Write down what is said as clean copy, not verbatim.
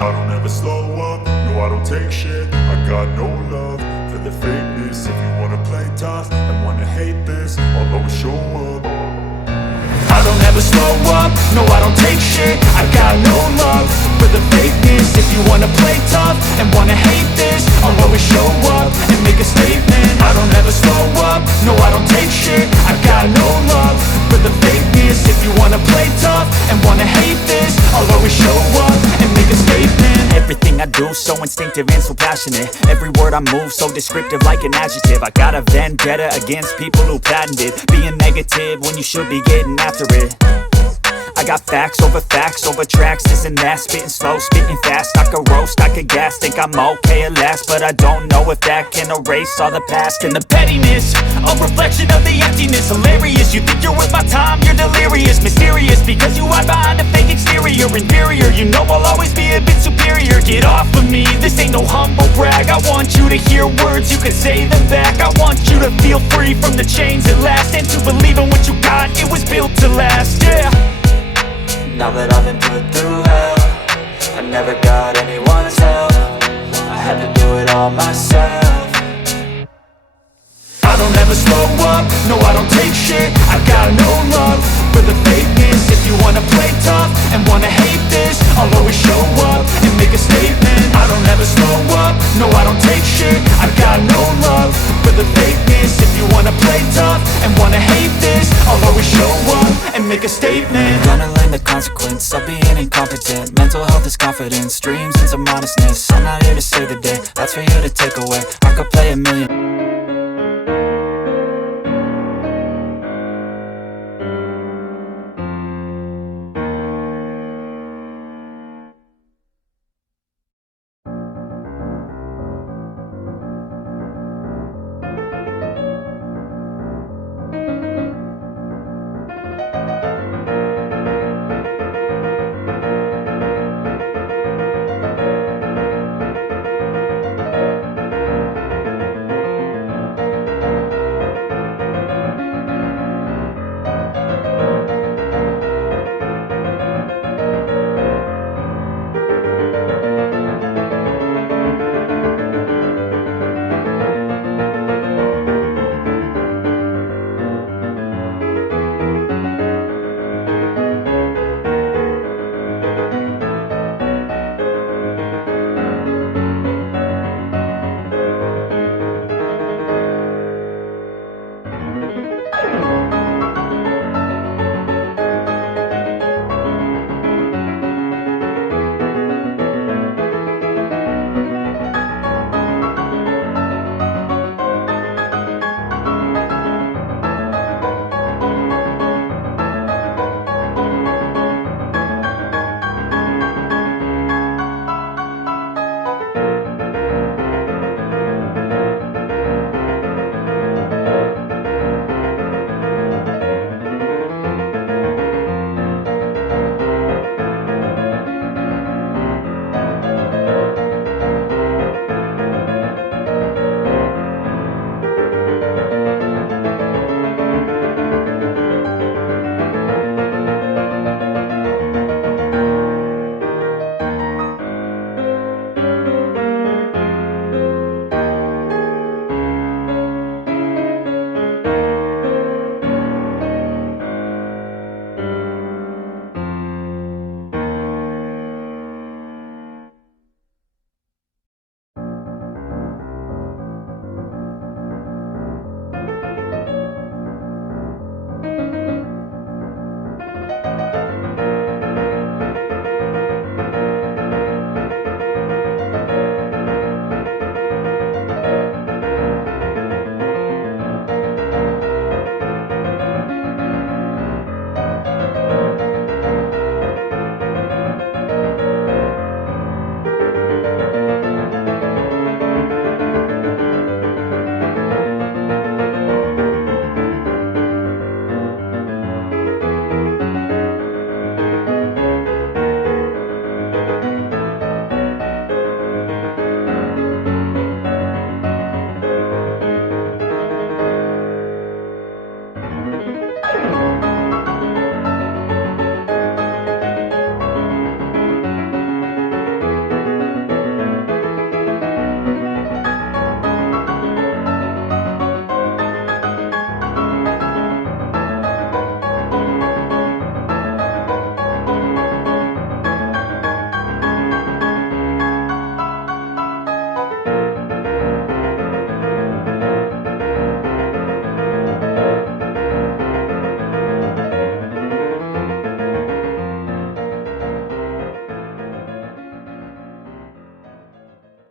I don't ever slow up, no I don't take shit. I got no love for the fakeness. If you wanna play tough and wanna hate this, I'll always show up. I don't ever slow up, no I don't take shit. I got no love for the fakeness. If you wanna play tough and wanna hate this, I'll always show up and make a statement. I don't ever slow up, no I don't take shit. I got no love for the fakeness. If you wanna play tough and wanna hate this, I'll always show up and make a statement. Everything I do so instinctive and so passionate. Every word I move so descriptive like an adjective. I got a vendetta against people who patented being negative when you should be getting after it. I got facts over tracks, this and that. Spitting slow, spitting fast. I could roast, I could gas. Think I'm okay at last, but I don't know if that can erase all the past. And the pettiness, a reflection of the emptiness. Hilarious, you think you're worth my time, you're delirious. Mysterious, because you hide behind a fake exterior. Inferior, you know I'll always be a bit superior. Get off of me, this ain't no humble brag. I want you to hear words, you can say them back. I want you to feel free from the chains at last, and to believe in what you got, it was built to last, yeah. Now that I've been put through hell, I never got anyone's help. I had to do it all myself. I don't ever slow up, no I don't take shit. I got no love for the fakeness. If you wanna play tough and wanna hate this, I'll always show up and make a statement. I don't ever slow up, no I don't take shit. I got no love for the fakeness. If you wanna play tough and wanna hate this, I'll always show up and make a statement. Gonna learn the consequence of being incompetent. Mental health is confidence, dreams and some honestness. I'm not here to save the day, that's for you to take away. I could play a million